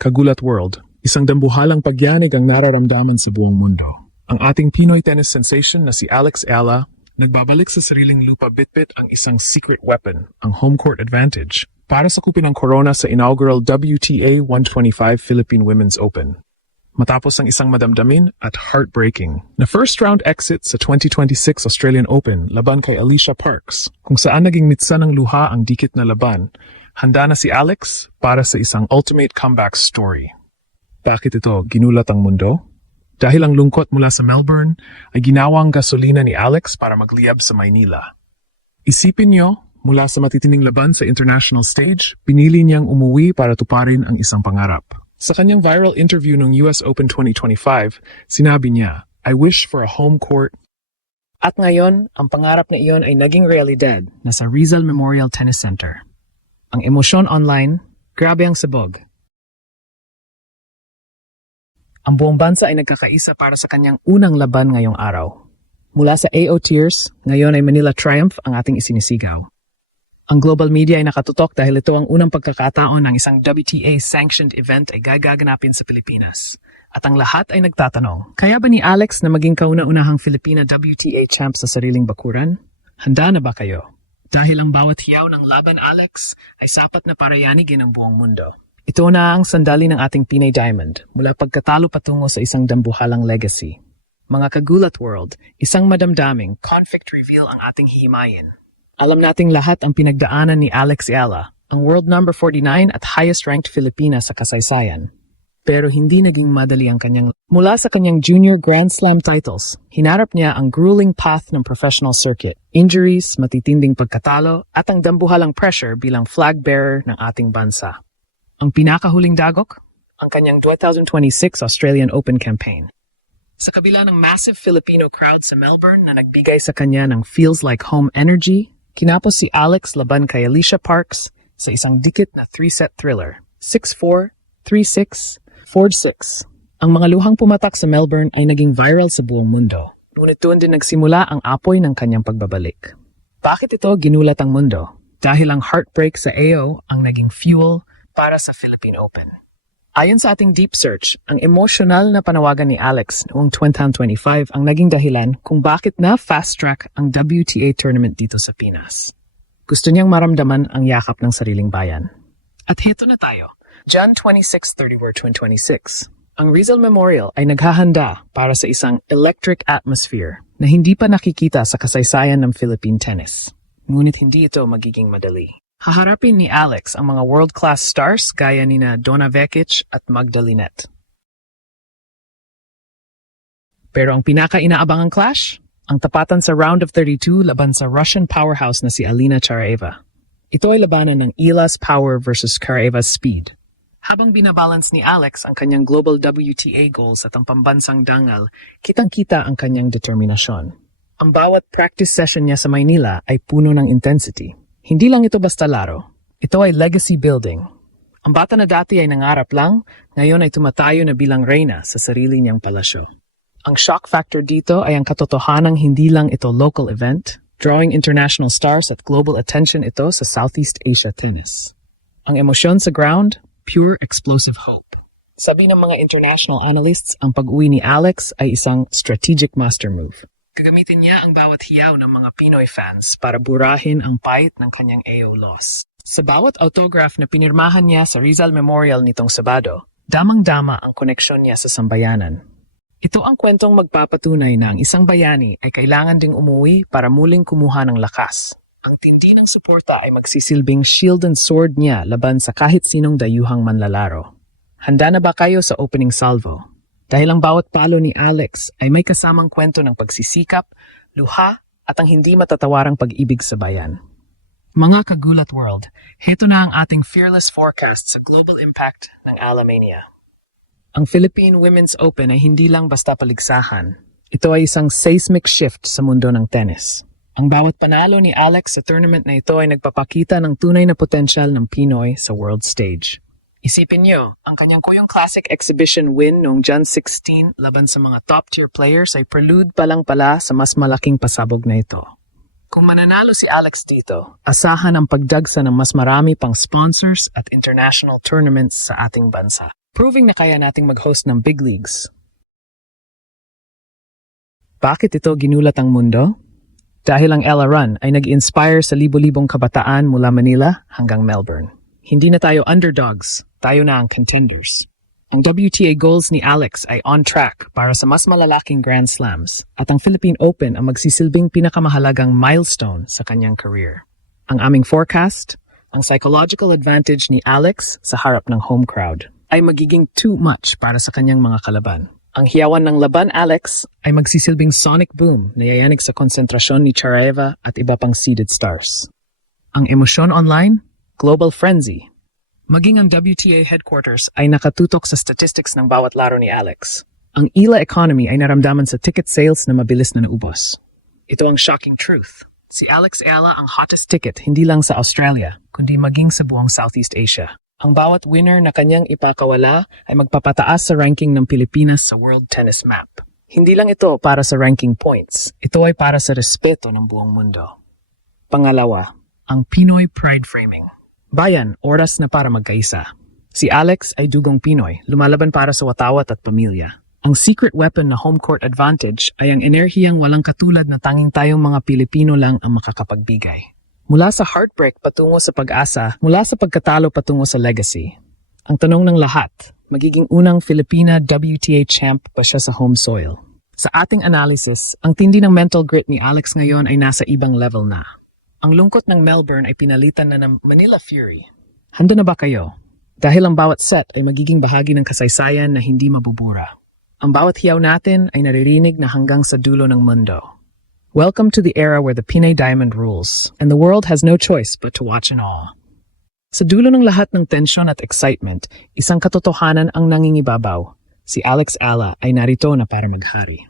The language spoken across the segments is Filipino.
Kagulat World, isang dambuhalang pagyanig ang nararamdaman sa buong mundo. Ang ating Pinoy tennis sensation na si Alex Ala, nagbabalik sa sariling lupa bitbit ang isang secret weapon, ang home court advantage, para sakupin ang corona sa inaugural WTA 125 Philippine Women's Open. Matapos ang isang madamdamin at heartbreaking na first-round exit sa 2026 Australian Open laban kay Alicia Parks, kung saan naging mitsa ng luha ang dikit na laban, handa na si Alex para sa isang ultimate comeback story. Bakit ito ginulat ang mundo? Dahil ang lungkot mula sa Melbourne ay ginawang gasolina ni Alex para magliyab sa Maynila. Isipin niyo, mula sa matitining laban sa international stage, pinili niyang umuwi para tuparin ang isang pangarap. Sa kanyang viral interview ng US Open 2025, sinabi niya, "I wish for a home court." At ngayon, ang pangarap na iyon ay naging realidad na sa Rizal Memorial Tennis Center. Ang emosyon online, grabe ang sabog. Ang buong bansa ay nagkakaisa para sa kanyang unang laban ngayong araw. Mula sa AO Tears, ngayon ay Manila Triumph ang ating isinisigaw. Ang global media ay nakatutok dahil ito ang unang pagkakataon ng isang WTA-sanctioned event ay gaganapin sa Pilipinas. At ang lahat ay nagtatanong, kaya ba ni Alex na maging kauna-unahang Filipina WTA champ sa sariling bakuran? Handa na ba kayo? Dahil ang bawat hiyaw ng laban, Alex, ay sapat na para yanigin ang buong mundo. Ito na ang sandali ng ating Pinay Diamond, mula pagkatalo patungo sa isang dambuhalang legacy. Mga Kagulat World, isang madamdaming conflict reveal ang ating hihimayin. Alam nating lahat ang pinagdaanan ni Alex Ala, ang world number 49 at highest-ranked Filipina sa kasaysayan. Pero hindi naging madali ang kanyang... Mula sa kanyang junior Grand Slam titles, hinarap niya ang grueling path ng professional circuit, injuries, matitinding pagkatalo, at ang dambuhalang pressure bilang flag bearer ng ating bansa. Ang pinakahuling dagok? Ang kanyang 2026 Australian Open campaign. Sa kabila ng massive Filipino crowd sa Melbourne na nagbigay sa kanya ng feels like home energy, kinapos si Alex laban kay Alicia Parks sa isang dikit na 3-set thriller, 6-4, 3-6, 4-6. Ang mga luhang pumatak sa Melbourne ay naging viral sa buong mundo. Ngunit doon din nagsimula ang apoy ng kanyang pagbabalik. Bakit ito ginulat ang mundo? Dahil ang heartbreak sa AO ang naging fuel para sa Philippine Open. Ayon sa ating deep search, ang emosyonal na panawagan ni Alex noong 2025 ang naging dahilan kung bakit na fast-track ang WTA tournament dito sa Pinas. Gusto niyang maramdaman ang yakap ng sariling bayan. At heto na tayo. Jan 26, 2026. Ang Rizal Memorial ay naghahanda para sa isang electric atmosphere na hindi pa nakikita sa kasaysayan ng Philippine tennis. Ngunit hindi ito magiging madali. Haharapin ni Alex ang mga world-class stars gaya nina Donna Vekic at Magdalinet. Pero ang pinaka-inaabangang clash? Ang tapatan sa round of 32 laban sa Russian powerhouse na si Alina Charaeva. Ito ay labanan ng Ila's power versus Charaeva's speed. Habang binabalance ni Alex ang kanyang global WTA goals at ang pambansang dangal, kitang-kita ang kanyang determinasyon. Ang bawat practice session niya sa Maynila ay puno ng intensity. Hindi lang ito basta laro. Ito ay legacy building. Ang bata na dati ay nangarap lang, ngayon ay tumatayo na bilang reyna sa sarili niyang palasyo. Ang shock factor dito ay ang katotohanang hindi lang ito local event, drawing international stars at global attention ito sa Southeast Asia tennis. Ang emosyon sa ground, pure explosive hope. Sabi ng mga international analysts, ang pag-uwi ni Alex ay isang strategic master move. Gagamitin niya ang bawat hiyaw ng mga Pinoy fans para burahin ang pait ng kanyang AO loss. Sa bawat autograph na pinirmahan niya sa Rizal Memorial nitong Sabado, damang-dama ang koneksyon niya sa sambayanan. Ito ang kwentong magpapatunay na ang isang bayani ay kailangan ding umuwi para muling kumuha ng lakas. Ang tindi ng suporta ay magsisilbing shield and sword niya laban sa kahit sinong dayuhang manlalaro. Handa na ba kayo sa opening salvo? Dahil ang bawat palo ni Alex ay may kasamang kwento ng pagsisikap, luha, at ang hindi matatawarang pag-ibig sa bayan. Mga Kagulat World, heto na ang ating fearless forecast sa global impact ng Alamania. Ang Philippine Women's Open ay hindi lang basta paligsahan. Ito ay isang seismic shift sa mundo ng tennis. Ang bawat panalo ni Alex sa tournament na ito ay nagpapakita ng tunay na potensyal ng Pinoy sa world stage. Isipin niyo, ang kanyang Kuyong Classic Exhibition win noong Jan 16 laban sa mga top-tier players ay prelude pa lang pala sa mas malaking pasabog na ito. Kung mananalo si Alex dito, asahan ang pagdagsa ng mas marami pang sponsors at international tournaments sa ating bansa. proving na kaya nating mag-host ng big leagues. Bakit ito ginulat ang mundo? Dahil ang Ella Run ay nag-inspire sa libo-libong kabataan mula Manila hanggang Melbourne. Hindi na tayo underdogs, tayo na ang contenders. Ang WTA goals ni Alex ay on track para sa mas malalaking Grand Slams at ang Philippine Open ang magsisilbing pinakamahalagang milestone sa kanyang career. Ang aming forecast, ang psychological advantage ni Alex sa harap ng home crowd ay magiging too much para sa kanyang mga kalaban. Ang hiyawan ng laban, Alex, ay magsisilbing sonic boom na yayanig sa konsentrasyon ni Charaeva at iba pang seeded stars. Ang emosyon online, global frenzy. Maging ang WTA headquarters ay nakatutok sa statistics ng bawat laro ni Alex. Ang ILA economy ay naramdaman sa ticket sales na mabilis na naubos. Ito ang shocking truth. Si Alex Ayala ang hottest ticket hindi lang sa Australia, kundi maging sa buong Southeast Asia. Ang bawat winner na kanyang ipakawala ay magpapataas sa ranking ng Pilipinas sa World Tennis Map. Hindi lang ito para sa ranking points, ito ay para sa respeto ng buong mundo. Pangalawa, ang Pinoy Pride Framing. Bayan, oras na para magkaisa. Si Alex ay dugong Pinoy, lumalaban para sa watawat at pamilya. Ang secret weapon na home court advantage ay ang enerhiyang walang katulad na tanging tayong mga Pilipino lang ang makakapagbigay. Mula sa heartbreak patungo sa pag-asa, mula sa pagkatalo patungo sa legacy. Ang tanong ng lahat, magiging unang Filipina WTA champ ba siya sa home soil? Sa ating analysis, ang tindi ng mental grit ni Alex ngayon ay nasa ibang level na. Ang lungkot ng Melbourne ay pinalitan na ng Manila Fury. Handa na ba kayo? Dahil ang bawat set ay magiging bahagi ng kasaysayan na hindi mabubura. Ang bawat hiyaw natin ay naririnig na hanggang sa dulo ng mundo. Welcome to the era where the Pinay Diamond rules, and the world has no choice but to watch in awe. Sa dulo ng lahat ng tensyon at excitement, isang katotohanan ang nangingibabaw. Si Alex Ayala ay narito na para maghari.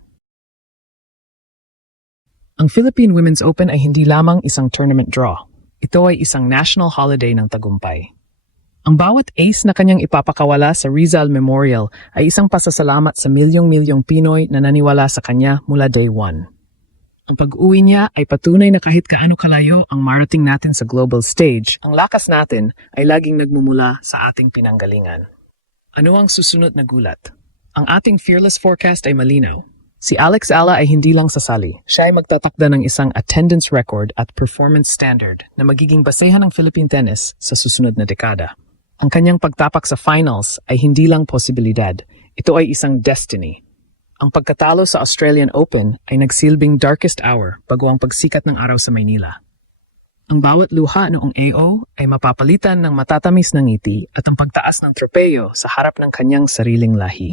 Ang Philippine Women's Open ay hindi lamang isang tournament draw. Ito ay isang national holiday ng tagumpay. Ang bawat ace na kanyang ipapakawala sa Rizal Memorial ay isang pasasalamat sa milyong-milyong Pinoy na naniwala sa kanya mula day one. Ang pag-uwi niya ay patunay na kahit kaano kalayo ang marating natin sa global stage, ang lakas natin ay laging nagmumula sa ating pinanggalingan. Ano ang susunod na gulat? Ang ating fearless forecast ay malinaw. Si Alex Ayala ay hindi lang sasali. Siya ay magtatakda ng isang attendance record at performance standard na magiging basehan ng Philippine tennis sa susunod na dekada. Ang kanyang pagtapak sa finals ay hindi lang posibilidad. Ito ay isang destiny. Ang pagkatalo sa Australian Open ay nagsilbing darkest hour bago ang pagsikat ng araw sa Maynila. Ang bawat luha noong AO ay mapapalitan ng matatamis na ngiti at ang pagtaas ng tropeyo sa harap ng kanyang sariling lahi.